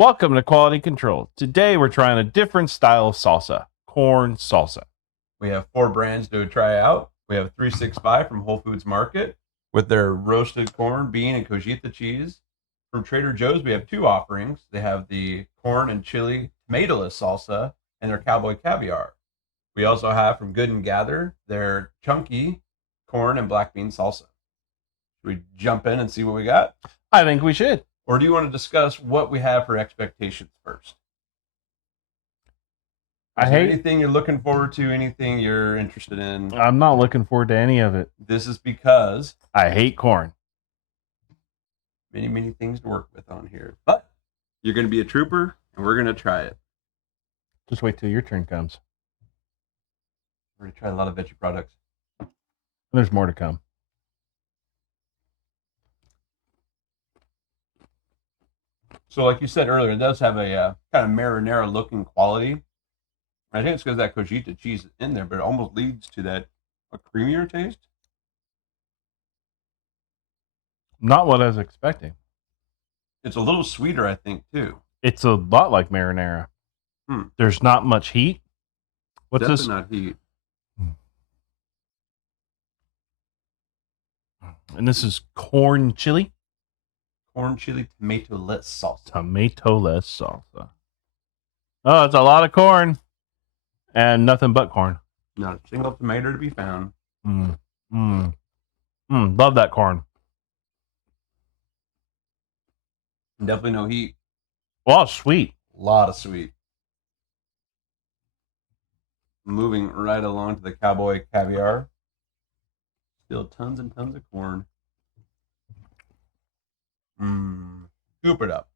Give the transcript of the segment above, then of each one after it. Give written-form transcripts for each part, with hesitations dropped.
Welcome to Quality Control. Today we're trying a different style of salsa, corn salsa. We have 4 brands to try out. We have 365 from Whole Foods Market with their roasted corn, bean, and Cajita cheese. From Trader Joe's, we have 2 offerings. They have the corn and chili tomatoless salsa and their cowboy caviar. We also have from Good and Gather their chunky corn and black bean salsa. Should we jump in and see what we got? I think we should. Or do you want to discuss what we have for expectations first? Is there anything you're looking forward to? Anything you're interested in? I'm not looking forward to any of it. This is because I hate corn. Many things to work with on here. But you're going to be a trooper, and we're going to try it. Just wait till your turn comes. We're going to try a lot of veggie products. There's more to come. So like you said earlier, it does have a kind of marinara-looking quality. I think it's because that Cajita cheese is in there, but it almost leads to that a creamier taste. Not what I was expecting. It's a little sweeter, I think, too. It's a lot like marinara. There's not much heat. What's Definitely this? Not heat. And this is corn chili? Corn chili tomato-less salsa. Tomato-less salsa. Oh, it's a lot of corn. And nothing but corn. Not a single tomato to be found. Love that corn. Definitely no heat. Well, sweet. A lot of sweet. Moving right along to the cowboy caviar. Still tons and tons of corn. Scoop it up.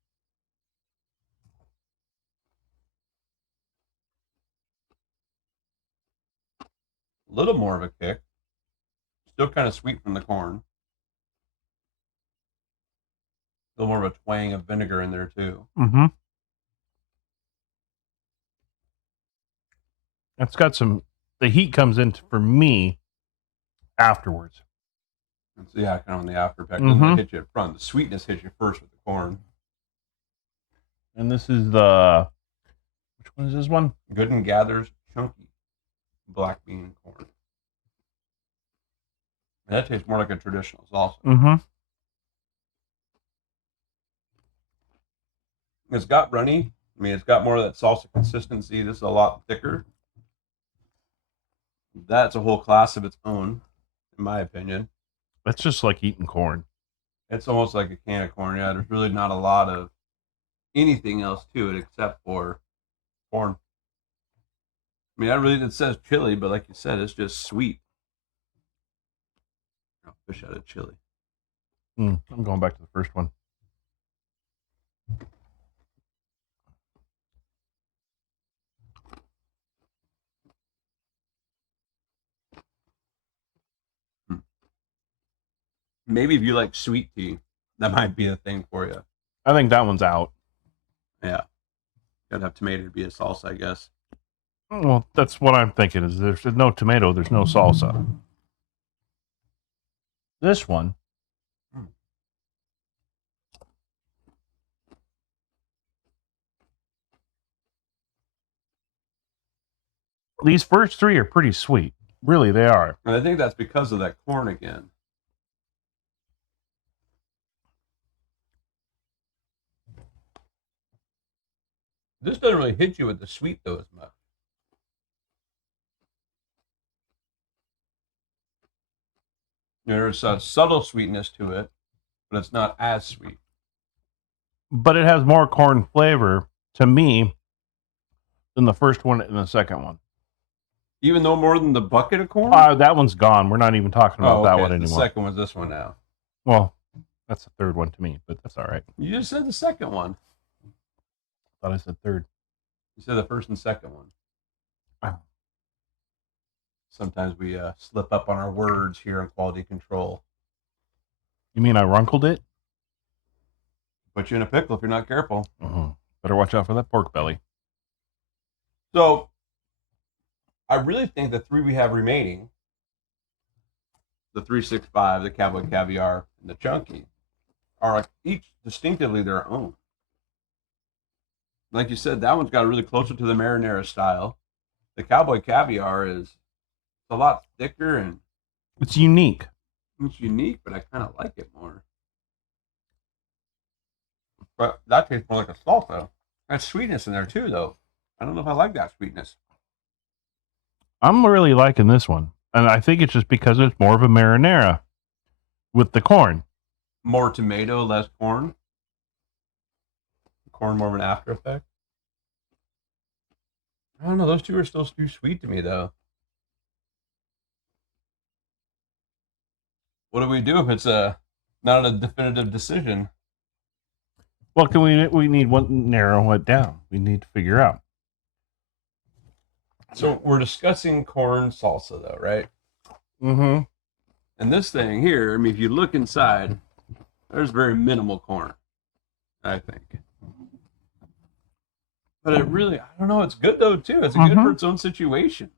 A little more of a kick. Still kind of sweet from the corn. A little more of a twang of vinegar in there too. It's got some. The heat comes in for me afterwards. So yeah, kind of on the after effect. Doesn't hit you up front. The sweetness hits you first with the corn. And this is the. Which one is this one? Good and Gather's chunky black bean corn. And that tastes more like a traditional salsa. It's got runny. I mean, it's got more of that salsa consistency. This is a lot thicker. That's a whole class of its own, in my opinion. That's just like eating corn. It's almost like a can of corn. Yeah, there's really not a lot of anything else to it except for corn. I mean, it says chili, but like you said, it's just sweet. I'll fish out of chili. I'm going back to the first one. Maybe if you like sweet tea, that might be a thing for you. I think that one's out. Yeah. Gotta have tomato to be a salsa, I guess. Well, that's what I'm thinking. Is there's no tomato, there's no salsa. This one. These first 3 are pretty sweet. Really, they are. And I think that's because of that corn again. This doesn't really hit you with the sweet, though, as much. There's a subtle sweetness to it, but it's not as sweet. But it has more corn flavor, to me, than the first one and the second one. Even though more than the bucket of corn? That one's gone. We're not even talking about that one anymore. The second one's this one now. Well, that's the third one to me, but that's all right. You just said the second one. I thought I said third. You said the first and second one. Oh. Sometimes we slip up on our words here in quality control. You mean I runkled it? Put you in a pickle if you're not careful. Better watch out for that pork belly. So, I really think the 3 we have remaining, the 365, the cowboy caviar, and the chunky, are each distinctively their own. Like you said, that one's got really closer to the marinara style. The cowboy caviar is a lot thicker and It's unique. it's unique, but I kind of like it more. But that tastes more like a salsa. That's sweetness in there too, though. I don't know if I like that sweetness. I'm really liking this one. And I think it's just because it's more of a marinara with the corn. More tomato, less corn. Corn more of an after effect. I don't know. Those two are still too sweet to me, though. What do we do if it's not a definitive decision? Well, we need one narrow it down. We need to figure out. So we're discussing corn salsa, though, right? Mm-hmm. And this thing here, I mean, if you look inside, there's very minimal corn, I think. But it really, I don't know, it's good though, too. It's good for its own situation.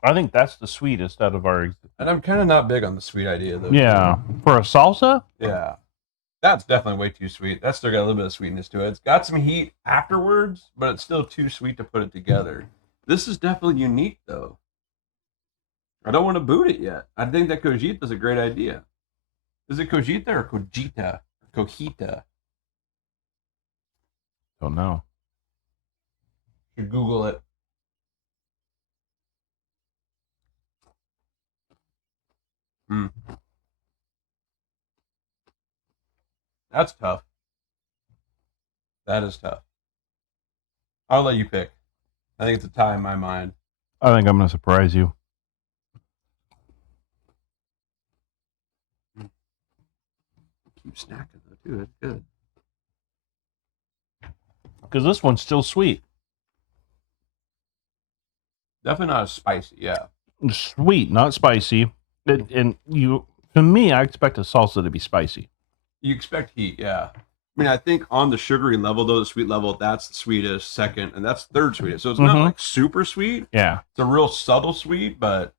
I think that's the sweetest out of our. And I'm kind of not big on the sweet idea, though. Yeah. For a salsa? Yeah. That's definitely way too sweet. That's still got a little bit of sweetness to it. It's got some heat afterwards, but it's still too sweet to put it together. This is definitely unique, though. I don't want to boot it yet. I think that Cajita is a great idea. Is it Cajita or Cojita? Cajita. Don't know. You Google it. That's tough. That is tough. I'll let you pick. I think it's a tie in my mind. I think I'm going to surprise you. Keep snacking though, too. That's good. Because this one's still sweet. Definitely not as spicy, yeah. Sweet, not spicy. And to me, I expect a salsa to be spicy. You expect heat, yeah. I mean, I think on the sugary level, though, the sweet level, that's the sweetest, second, and that's third sweetest. So it's not like super sweet. Yeah. It's a real subtle sweet, but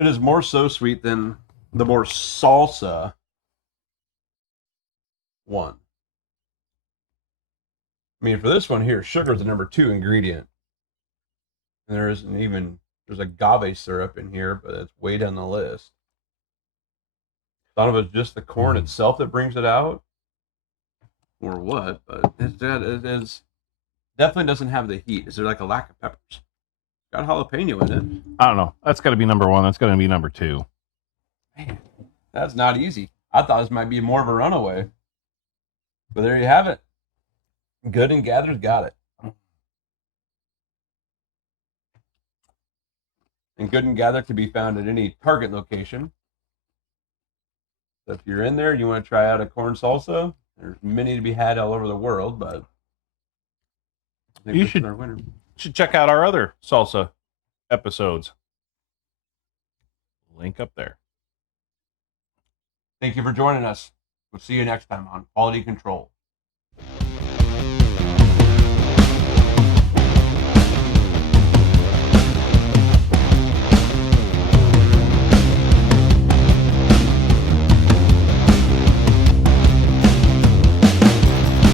it is more so sweet than the more salsa one. I mean, for this one here, sugar is the number 2 ingredient. And there's agave syrup in here, but it's way down the list. Thought it was just the corn itself that brings it out, or what? But it is definitely doesn't have the heat. Is there like a lack of peppers? Got jalapeno in it. I don't know. That's got to be number 1. That's got to be number 2. Man, that's not easy. I thought this might be more of a runaway, but there you have it. Good and Gather's got it. And Good and Gather can be found at any Target location. So if you're in there and you want to try out a corn salsa, there's many to be had all over the world, but I think You this is our winner. should check out our other salsa episodes. Link up there. Thank you for joining us. We'll see you next time on Quality Control.